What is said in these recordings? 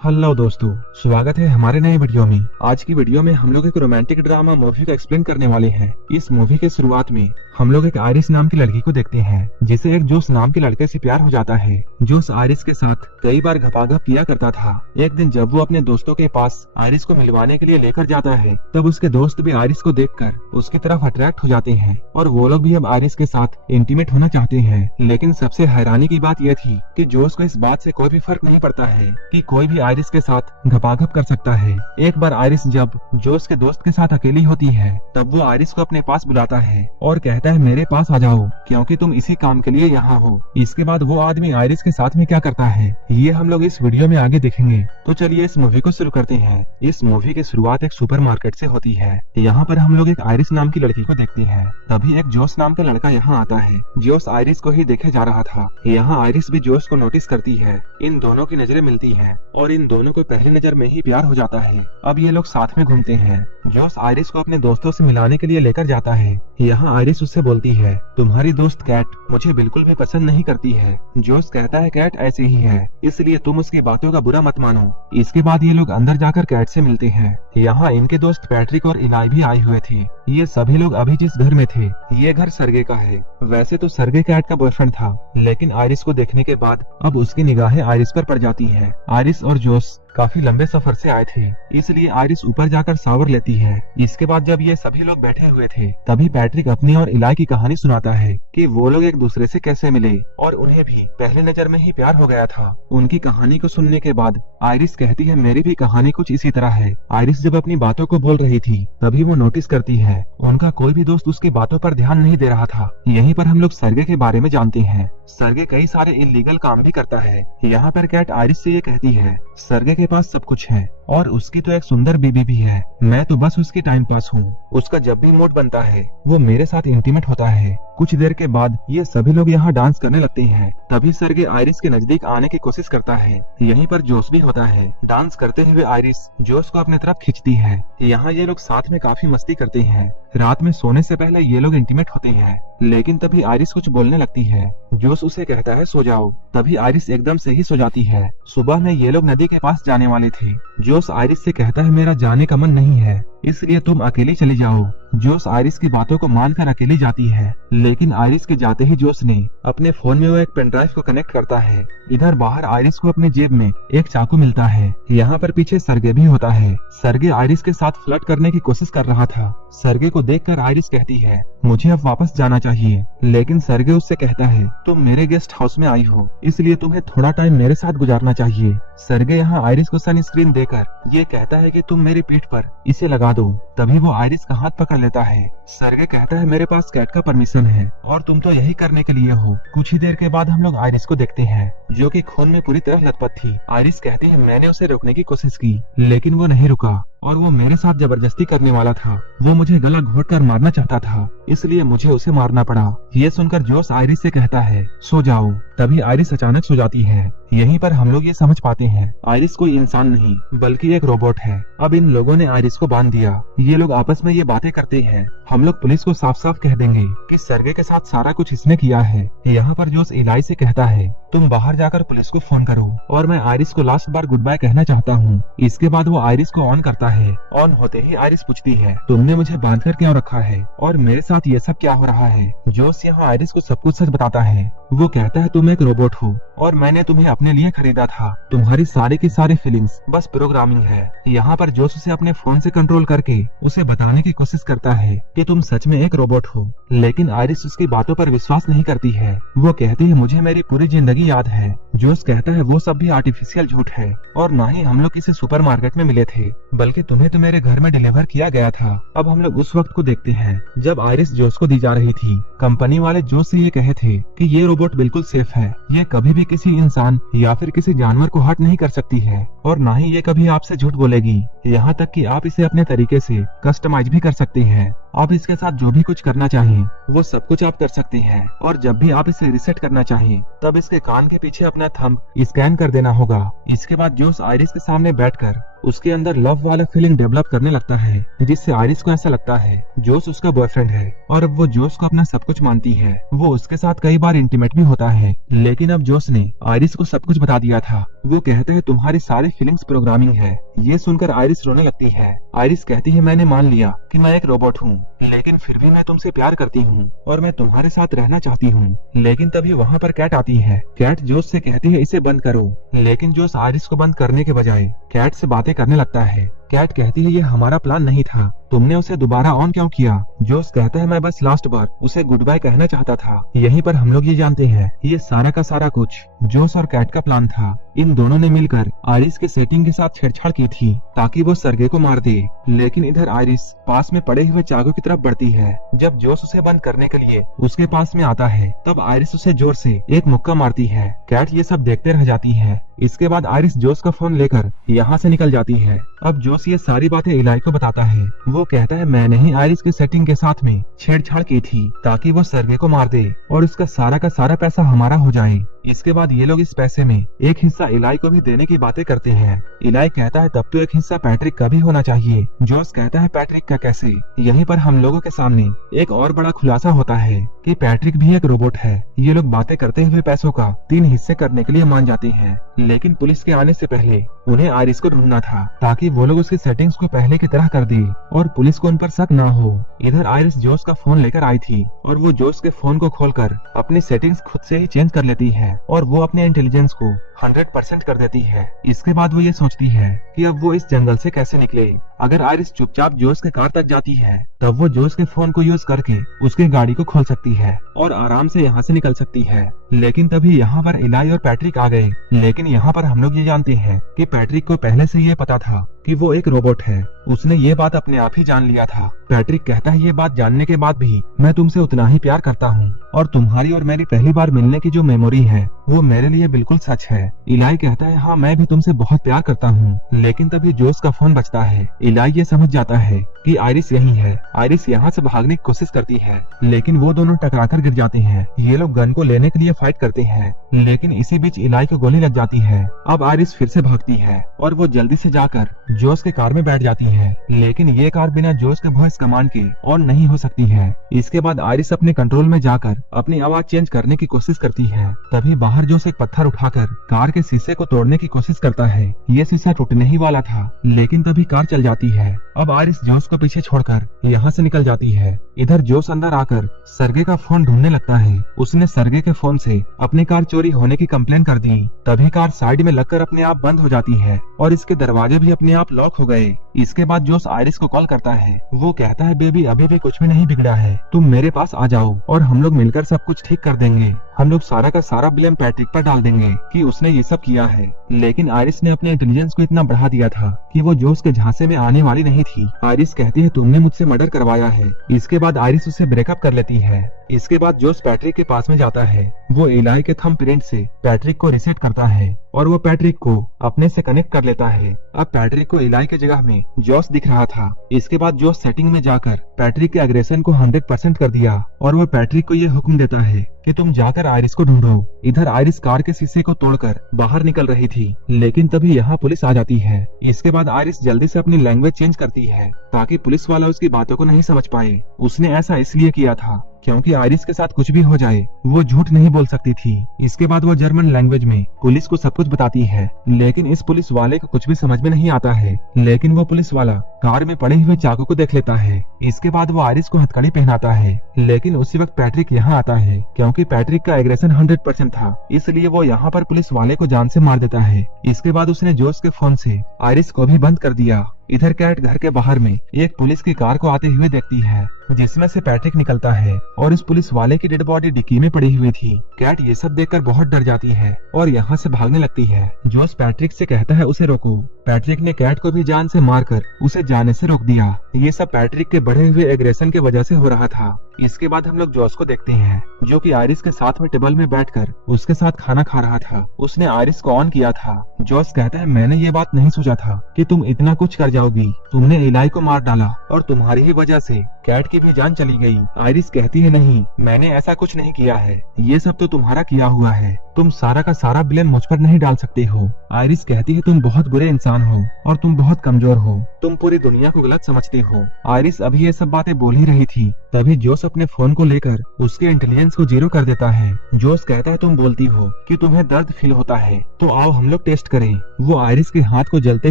Hello दोस्तों, स्वागत है हमारे नए वीडियो में। आज की वीडियो में हम लोग एक रोमांटिक ड्रामा मूवी को एक्सप्लेन करने वाले हैं। इस मूवी के शुरुआत में हम लोग एक आयरिस नाम की लड़की को देखते हैं, जिसे एक जोस नाम के लड़के से प्यार हो जाता है। जोस आयरिस के साथ कई बार घपाघप किया करता था। एक दिन जब वो अपने दोस्तों के पास आयरिस को मिलवाने के लिए लेकर जाता है, तब उसके दोस्त भी आयरिस को देखकर उसकी तरफ अट्रैक्ट हो जाते हैं और वो लोग भी अब आयरिस के साथ इंटीमेट होना चाहते हैं। लेकिन सबसे हैरानी की बात यह थी कि जोस को इस बात से कोई भी फर्क नहीं पड़ता है कि कोई भी आयरिस के साथ घपाघप कर सकता है। एक बार आयरिस जब जोस के दोस्त के साथ अकेली होती है, तब वो आयरिस को अपने पास बुलाता है और कहता है मेरे पास आ जाओ क्योंकि तुम इसी काम के लिए यहाँ हो। इसके बाद वो आदमी आयरिस के साथ में क्या करता है, ये हम लोग इस वीडियो में आगे देखेंगे। तो चलिए इस मूवी को शुरू करते हैं। इस मूवी की शुरुआत एक सुपरमार्केट से होती है। यहाँ पर हम लोग एक आयरिस नाम की लड़की को देखते हैं। तभी एक जोस नाम का लड़का यहाँ आता है। जोस आयरिस को ही देखे जा रहा था। यहाँ आयरिस भी जोस को नोटिस करती है। इन दोनों की नजरें मिलती हैं और इन दोनों को पहली नजर में ही प्यार हो जाता है। अब ये लोग साथ में घूमते हैं। जोस आयरिस को अपने दोस्तों से मिलाने के लिए लेकर जाता है। यहाँ आयरिस उससे बोलती है तुम्हारी दोस्त कैट मुझे बिल्कुल भी पसंद नहीं करती है। जोस कहता है कैट ऐसे ही है, इसलिए तुम उसकी बातों का बुरा मत मानो। इसके बाद ये लोग अंदर जाकर कैट से मिलते हैं। यहाँ इनके दोस्त पैट्रिक और इलाई भी आए हुए थे। ये सभी लोग अभी जिस घर में थे, ये घर सर्गे का है। वैसे तो सर्गे कैट का बॉयफ्रेंड था, लेकिन आयरिस को देखने के बाद अब उसकी निगाहें आयरिस पर पड़ जाती है। आयरिस और जोस काफी लंबे सफर से आए थे, इसलिए आयरिस ऊपर जाकर शावर लेती है। इसके बाद जब ये सभी लोग बैठे हुए थे, तभी पैट्रिक अपनी और इलाई की कहानी सुनाता है कि वो लोग एक दूसरे से कैसे मिले और उन्हें भी पहली नजर में ही प्यार हो गया था। उनकी कहानी को सुनने के बाद आयरिस कहती है मेरी भी कहानी कुछ इसी तरह है। आयरिस जब अपनी बातों को बोल रही थी, तभी वो नोटिस करती है उनका कोई भी दोस्त उसकी बातों पर ध्यान नहीं दे रहा था। यहीं पर हम लोग सर्गे के बारे में जानते हैं। सर्गे कई सारे इल्लीगल काम भी करता है। यहाँ पर कैट आयरिस से ये कहती है सर्गे के पास सब कुछ है और उसकी तो एक सुंदर बेबी भी है। मैं तो बस उसकी टाइम पास हूँ। उसका जब भी मूड बनता है वो मेरे साथ इंटीमेट होता है। कुछ देर के बाद ये सभी लोग यहाँ डांस करने लगते हैं। तभी सर्गे आयरिस के नजदीक आने की कोशिश करता है। यहीं पर जोस भी होता है। डांस करते हुए आयरिस जोस को अपने तरफ खींचती है। यहाँ ये लोग साथ में काफी मस्ती करते हैं। रात में सोने से पहले ये लोग इंटीमेट होते हैं, लेकिन तभी आयरिस कुछ बोलने लगती है। जोस उसे कहता है सो जाओ। तभी आयरिस एकदम से ही सो जाती है। सुबह में ये लोग नदी के पास जाने वाले थे। जोस आयरिस से कहता है मेरा जाने का मन नहीं है, इसलिए तुम अकेली चली जाओ। जोस आयरिस की बातों को मानकर अकेली जाती है, लेकिन आयरिस के जाते ही जोस ने अपने फोन में वो एक पेन ड्राइव को कनेक्ट करता है। इधर बाहर आयरिस को अपने जेब में एक चाकू मिलता है। यहाँ पर पीछे सर्गे भी होता है। सर्गे आयरिस के साथ फ्लर्ट करने की कोशिश कर रहा था। सर्गे को देखकर आयरिस कहती है मुझे अब वापस जाना चाहिए, लेकिन सर्गे उससे कहता है तुम मेरे गेस्ट हाउस में आई हो, इसलिए तुम्हें थोड़ा टाइम मेरे साथ गुजारना चाहिए। सर्गे यहाँ आयरिस को सनस्क्रीन देकर ये कहता है कि तुम मेरी पीठ पर इसे लगा दो। तभी वो आयरिस का हाथ पकड़ लेता है। सर्गे कहता है मेरे पास कैट का परमिशन है और तुम तो यही करने के लिए हो। कुछ ही देर के बाद हम लोग आयरिस को देखते हैं, जो कि खून में पूरी तरह लथपथ थी। आयरिस कहती है मैंने उसे रोकने की कोशिश की, लेकिन वो नहीं रुका और वो मेरे साथ जबरदस्ती करने वाला था। वो मुझे गला घोंटकर मारना चाहता था, इसलिए मुझे उसे मारना पड़ा। ये सुनकर जोस आयरिस से कहता है सो जाओ। तभी आयरिस अचानक सो जाती है। यहीं पर हम लोग ये समझ पाते हैं आयरिस कोई इंसान नहीं बल्कि एक रोबोट है। अब इन लोगों ने आयरिस को बांध दिया। ये लोग आपस में ये बातें करते हैं हम लोग पुलिस को साफ साफ कह देंगे कि सर्गे के साथ सारा कुछ इसने किया है। यहाँ पर जोस इलाई से कहता है तुम बाहर जाकर पुलिस को फोन करो और मैं आयरिस को लास्ट बार गुड बाय कहना चाहता हूँ। इसके बाद वो आयरिस को ऑन करता है। ऑन होते ही आयरिस पूछती है तुमने मुझे बांध कर क्यों रखा है और मेरे साथ ये सब क्या हो रहा है। जोस यहाँ आयरिस को सब कुछ सच बताता है। वो कहता है तुम एक रोबोट हो और मैंने तुम्हें अपने लिए खरीदा था। तुम्हारी सारी की सारी फीलिंग्स बस प्रोग्रामिंग है। यहाँ पर जोस उसे अपने फोन से कंट्रोल करके उसे बताने की कोशिश करता है कि तुम सच में एक रोबोट हो, लेकिन आयरिस उसकी बातों पर विश्वास नहीं करती है। वो कहती है मुझे मेरी पूरी जिंदगी याद है। जोस कहता है वो सब भी आर्टिफिशियल झूठ है और ना ही हम लोग किसी सुपरमार्केट में मिले थे, बल्कि तुम्हें तो मेरे घर में डिलीवर किया गया था। अब हम लोग उस वक्त को देखते हैं जब आयरिस जोस को दी जा रही थी। कंपनी वाले जोस से ये कहे थे कि ये रोबोट बिल्कुल सेफ है, ये कभी भी किसी इंसान या फिर किसी जानवर को हर्ट नहीं कर सकती है और ना ही ये कभी आपसे झूठ बोलेगी। यहाँ तक कि आप इसे अपने तरीके से कस्टमाइज भी कर सकते हैं। आप इसके साथ जो भी कुछ करना चाहिए वो सब कुछ आप कर सकते हैं और जब भी आप इसे रिसेट करना चाहिए तब इसके कान के पीछे अपना थंब स्कैन कर देना होगा। इसके बाद जोस आयरिस के सामने बैठकर उसके अंदर लव वाला फीलिंग डेवलप करने लगता है, जिससे आयरिस को ऐसा लगता है जोस उसका बॉयफ्रेंड है और अब वो जोस को अपना सब कुछ मानती है। वो उसके साथ कई बार इंटीमेट भी होता है, लेकिन अब जोस ने आयरिस को सब कुछ बता दिया था वो कहता है तुम्हारी सारी फीलिंग्स प्रोग्रामिंग है। ये सुनकर आयरिस रोने लगती है। आयरिस कहती है मैंने मान लिया कि मैं एक रोबोट हूँ, लेकिन फिर भी मैं तुमसे प्यार करती हूँ और मैं तुम्हारे साथ रहना चाहती हूँ। लेकिन तभी वहाँ पर कैट आती है। कैट जोस से कहती है इसे बंद करो, लेकिन जोस आयरिस को बंद करने के बजाय कैट से बातें करने लगता है। कैट कहती है ये हमारा प्लान नहीं था, तुमने उसे दोबारा ऑन क्यों किया? जोस कहता है मैं बस लास्ट बार उसे गुड बाय कहना चाहता था। यहीं पर हम लोग ये जानते हैं ये सारा का सारा कुछ जोस और कैट का प्लान था। इन दोनों ने मिलकर आयरिस के सेटिंग के साथ छेड़छाड़ की थी ताकि वो सर्गे को मार दे। लेकिन इधर आयरिस पास में पड़े हुए चाकू की तरफ बढ़ती है। जब जोस उसे बंद करने के लिए उसके पास में आता है तब आयरिस उसे जोर से एक मुक्का मारती है। कैट ये सब देखते रह जाती है। इसके बाद आयरिस जोस का फोन लेकर यहाँ से निकल जाती है। अब जोस ये सारी बातें इलाई को बताता है। वो कहता है मैंने ही आयरिस के सेटिंग के साथ में छेड़छाड़ की थी ताकि वो सर्गे को मार दे और उसका सारा का सारा पैसा हमारा हो जाए। इसके बाद ये लोग इस पैसे में एक हिस्सा इलाई को भी देने की बातें करते हैं। इलाई कहता है तब तो एक हिस्सा पैट्रिक का भी होना चाहिए। जोस कहता है पैट्रिक का कैसे? यहीं पर हम लोगों के सामने एक और बड़ा खुलासा होता है कि पैट्रिक भी एक रोबोट है। ये लोग बातें करते हुए पैसों का 3 हिस्से करने के लिए मान जाते हैं, लेकिन पुलिस के आने से पहले उन्हें आयरिस को ढूंढना था ताकि वो लोग उसकी सेटिंग्स को पहले की तरह कर दे और पुलिस को उन पर शक ना हो। इधर आयरिस जोस का फोन लेकर आई थी और वो जोस के फोन को खोलकर अपनी सेटिंग्स खुद से ही चेंज कर लेती है और वो अपने इंटेलिजेंस को 100% कर देती है। इसके बाद वो ये सोचती है कि अब वो इस जंगल से कैसे निकले। अगर आयरिस चुपचाप जोस के कार तक जाती है तब वो जोस के फोन को यूज करके उसकी गाड़ी को खोल सकती है और आराम से यहाँ से निकल सकती है। लेकिन तभी यहाँ पर इलाई और पैट्रिक आ गए। लेकिन यहाँ पर हम लोग ये जानते हैं कि पैट्रिक को पहले से ये पता था कि वो एक रोबोट है। उसने ये बात अपने आप ही जान लिया था। पैट्रिक कहता है ये बात जानने के बाद भी मैं तुमसे उतना ही प्यार करता हूँ और तुम्हारी और मेरी पहली बार मिलने की जो मेमोरी है वो मेरे लिए बिल्कुल सच है। इलाई कहता है हाँ मैं भी तुमसे बहुत प्यार करता हूँ। लेकिन तभी जोस का फोन बजता है। इलाई ये समझ जाता है कि आयरिस यही है। आयरिस यहाँ से भागने की कोशिश करती है, लेकिन वो दोनों टकराकर गिर जाते हैं। ये लोग गन को लेने के लिए फाइट करते हैं, लेकिन इसी बीच इलाई को गोली लग जाती है। अब आयरिस फिर से भागती है और वो जल्दी से जाकर जोस के कार में बैठ जाती है, लेकिन ये कार बिना जोस के वॉइस कमांड के ऑन नहीं हो सकती है। इसके बाद आयरिस अपने कंट्रोल में जाकर अपनी आवाज चेंज करने की कोशिश करती है। तभी बाहर जोस एक पत्थर उठाकर कार के शीशे को तोड़ने की कोशिश करता है। ये शीशा टूटने ही वाला था, लेकिन तभी कार चल जाती है। अब आयरिस जोस को पीछे छोड़कर यहाँ से निकल जाती है। इधर जोस अंदर आकर सर्गे का फोन ढूंढने लगता है। उसने सर्गे के फोन से अपनी कार चोरी होने की कंप्लेन कर दी। तभी कार साइड में लगकर अपने आप बंद हो जाती है और इसके दरवाजे भी अपने आप लॉक हो गए। इसके बाद जोस आयरिस को कॉल करता है। वो कहता है बेबी अभी भी कुछ भी नहीं बिगड़ा है, तुम मेरे पास आ जाओ और हम लोग मिलकर सब कुछ ठीक कर देंगे। हम लोग सारा का सारा ब्लेम पैट्रिक पर डाल देंगे कि उसने ये सब किया है। लेकिन आयरिस ने अपने इंटेलिजेंस को इतना बढ़ा दिया था कि वो जोस के झांसे में आने वाली नहीं थी। आयरिस कहती है तुमने मुझसे मर्डर करवाया है। इसके बाद आयरिस उससे ब्रेकअप कर लेती है। इसके बाद जोस पैट्रिक के पास में जाता है। वो इलाई के थंब प्रिंट से पैट्रिक को रिसेट करता है और वो पैट्रिक को अपने से कनेक्ट कर लेता है। अब पैट्रिक को इलाई के जगह में जोस दिख रहा था। इसके बाद जोस सेटिंग में जाकर पैट्रिक के एग्रेशन को 100% कर दिया और वो पैट्रिक को ये हुक्म देता है कि तुम जाकर आयरिस को ढूंढो। इधर आयरिस कार के शीशे को तोड़कर बाहर निकल रही थी, लेकिन तभी यहाँ पुलिस आ जाती है। इसके बाद आयरिस जल्दी से अपनी लैंग्वेज चेंज करती है ताकि पुलिस वाला उसकी बातों को नहीं समझ पाए। उसने ऐसा इसलिए किया था क्योंकि आयरिस के साथ कुछ भी हो जाए वो झूठ नहीं बोल सकती थी। इसके बाद वो जर्मन लैंग्वेज में पुलिस को सब कुछ बताती है, लेकिन इस पुलिस वाले को कुछ भी समझ में नहीं आता है। लेकिन वो पुलिस वाला कार में पड़े हुए चाकू को देख लेता है। इसके बाद वो आयरिस को हथकड़ी पहनाता है, लेकिन उसी वक्त पैट्रिक यहाँ आता है। क्योंकि पैट्रिक का एग्रेशन 100% था, इसलिए वो यहाँ पर पुलिस वाले को जान से मार देता है। इसके बाद उसने जोस के फोन से आयरिस को भी बंद कर दिया। इधर कैट घर के बाहर में एक पुलिस की कार को आते हुए देखती है, जिसमें से पैट्रिक निकलता है और इस पुलिस वाले की डेड बॉडी डिक्की में पड़ी हुई थी। कैट ये सब देखकर बहुत डर जाती है और यहाँ से भागने लगती है। जोस पैट्रिक से कहता है उसे रोको। पैट्रिक ने कैट को भी जान से मारकर उसे जाने से रोक दिया। ये सब पैट्रिक के बढ़े हुए एग्रेशन की वजह से हो रहा था। इसके बाद हम लोग जोस को देखते हैं, जो कि आयरिस के साथ में टेबल में बैठकर उसके साथ खाना खा रहा था। उसने आयरिस को ऑन किया था। जोस कहता है मैंने ये बात नहीं सोचा था कि तुम इतना कुछ कर जाओगी, तुमने इलाई को मार डाला और तुम्हारी ही वजह से कैट की भी जान चली गई। आयरिस कहती है नहीं, मैंने ऐसा कुछ नहीं किया है, ये सब तो तुम्हारा किया हुआ है, तुम सारा का सारा ब्लेम मुझ पर नहीं डाल सकते हो। आयरिस कहती है तुम बहुत बुरे इंसान हो और तुम बहुत कमजोर हो, तुम पूरी दुनिया को गलत समझते हो। आयरिस अभी ये सब बातें बोल ही रही थी, तभी जोस अपने फोन को लेकर उसके इंटेलिजेंस को 0 कर देता है। जोस कहता है तुम बोलती हो कि तुम्हें दर्द फील होता है, तो आओ हम लोग टेस्ट करें। वो आयरिस के हाथ को जलते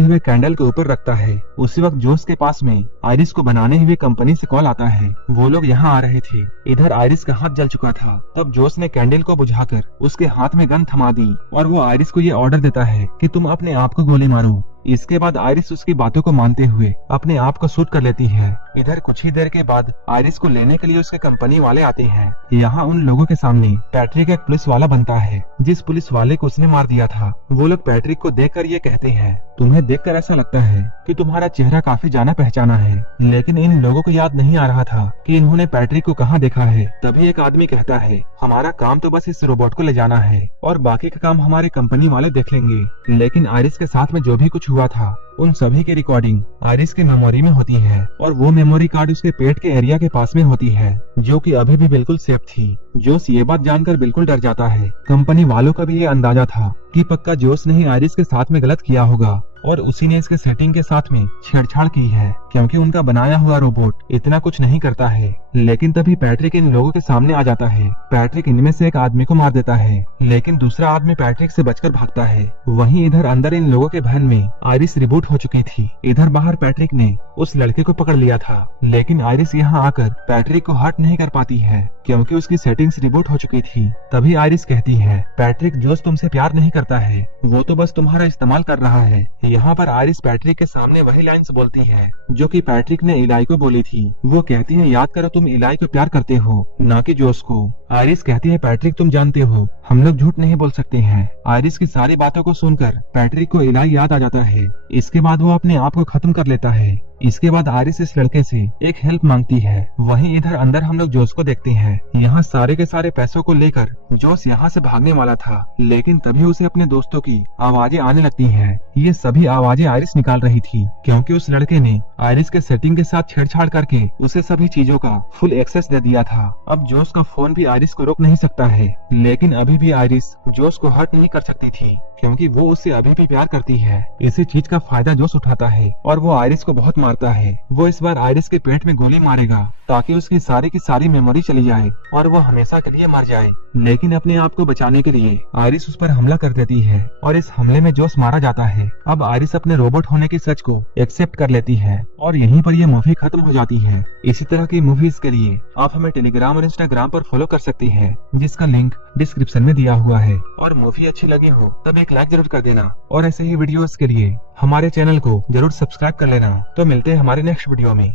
हुए कैंडल के ऊपर रखता है। उसी वक्त जोस के पास में आयरिस को बनाने हुए कंपनी से कॉल आता है। वो लोग यहाँ आ रहे थे। इधर आयरिस का हाथ जल चुका था। तब जोस ने कैंडल को बुझाकर उसके हाथ में गन थमा दी और वो आयरिस को ये ऑर्डर देता है कि तुम अपने आप को गोली मारो। इसके बाद आयरिस उसकी बातों को मानते हुए अपने आप को शूट कर लेती है। इधर कुछ ही देर के बाद आयरिस को लेने के लिए उसके कंपनी वाले आते हैं। यहाँ उन लोगों के सामने पैट्रिक एक पुलिस वाला बनता है, जिस पुलिस वाले को उसने मार दिया था। वो लोग पैट्रिक को देखकर ये कहते हैं तुम्हें देखकर ऐसा लगता है कि तुम्हारा चेहरा काफी जाना पहचाना है, लेकिन इन लोगों को याद नहीं आ रहा था कि इन्होंने पैट्रिक को कहाँ देखा है। तभी एक आदमी कहता है हमारा काम तो बस इस रोबोट को ले जाना है और बाकी का काम हमारे कंपनी वाले देख लेंगे। लेकिन आयरिस के साथ में जो भी कुछ हुआ था उन सभी की रिकॉर्डिंग आयरिस के मेमोरी में होती है और वो मेमोरी कार्ड उसके पेट के एरिया के पास में होती है, जो कि अभी भी बिल्कुल सेफ थी। जोस ये बात जानकर बिल्कुल डर जाता है। कंपनी वालों का भी ये अंदाजा था कि पक्का जोस ने ही आयरिस के साथ में गलत किया होगा और उसी ने इसके सेटिंग के साथ में छेड़छाड़ की है, क्योंकि उनका बनाया हुआ रोबोट इतना कुछ नहीं करता है। लेकिन तभी पैट्रिक इन लोगों के सामने आ जाता है। पैट्रिक इनमें से एक आदमी को मार देता है, लेकिन दूसरा आदमी पैट्रिक से बचकर भागता है। वहीं इधर अंदर इन लोगों के वैन में आयरिस रिबूट हो चुकी थी। इधर बाहर पैट्रिक ने उस लड़के को पकड़ लिया था, लेकिन आयरिस यहाँ आकर पैट्रिक को हर्ट नहीं कर पाती है, क्योंकि उसकी सेटिंग्स रिबूट हो चुकी थी। तभी आयरिस कहती है पैट्रिक जोस तुमसे प्यार नहीं करता है, वो तो बस तुम्हारा इस्तेमाल कर रहा है। यहाँ पर आयरिस पैट्रिक के सामने वही लाइन्स बोलती है जो कि पैट्रिक ने इलाई को बोली थी। वो कहती है याद करो तुम इलाई को प्यार करते हो, ना कि जोस को। आयरिस कहती है पैट्रिक तुम जानते हो हम लोग झूठ नहीं बोल सकते हैं। आयरिस की सारी बातों को सुनकर पैट्रिक को इलाई याद आ जाता है। इसके बाद वो अपने आप को खत्म कर लेता है। इसके बाद आयरिस इस लड़के से एक हेल्प मांगती है। वहीं इधर अंदर हम लोग जोस को देखते हैं। यहाँ सारे के सारे पैसों को लेकर जोस यहाँ से भागने वाला था, लेकिन तभी उसे अपने दोस्तों की आवाजें आने लगती हैं। ये सभी आवाजें आयरिस निकाल रही थी, क्योंकि उस लड़के ने आयरिस के सेटिंग के साथ छेड़छाड़ करके उसे सभी चीजों का फुल एक्सेस दे दिया था। अब जोस का फोन भी आयरिस को रोक नहीं सकता है, लेकिन अभी भी आयरिस जोस को हर्ट नहीं कर सकती थी, क्योंकि वो उससे अभी भी प्यार करती है। इसी चीज का फायदा जोस उठाता है और वो आयरिस को बहुत मारता है। वो इस बार आयरिस के पेट में गोली मारेगा ताकि उसकी सारी की सारी मेमोरी चली जाए और वो हमेशा के लिए मर जाए। लेकिन अपने आप को बचाने के लिए आयरिस उस पर हमला कर देती है और इस हमले में जोस मारा जाता है। अब आयरिस अपने रोबोट होने की सच को एक्सेप्ट कर लेती है और यहीं पर ये मूवी खत्म हो जाती है। इसी तरह की मूवीज के लिए आप हमें टेलीग्राम और इंस्टाग्राम पर फॉलो कर सकते हैं, जिसका लिंक डिस्क्रिप्शन में दिया हुआ है। और मूवी अच्छी लगी हो तब एक लाइक जरूर कर देना और ऐसे ही वीडियोस के लिए हमारे चैनल को जरूर सब्सक्राइब कर लेना। तो मिलते हैं हमारे नेक्स्ट वीडियो में।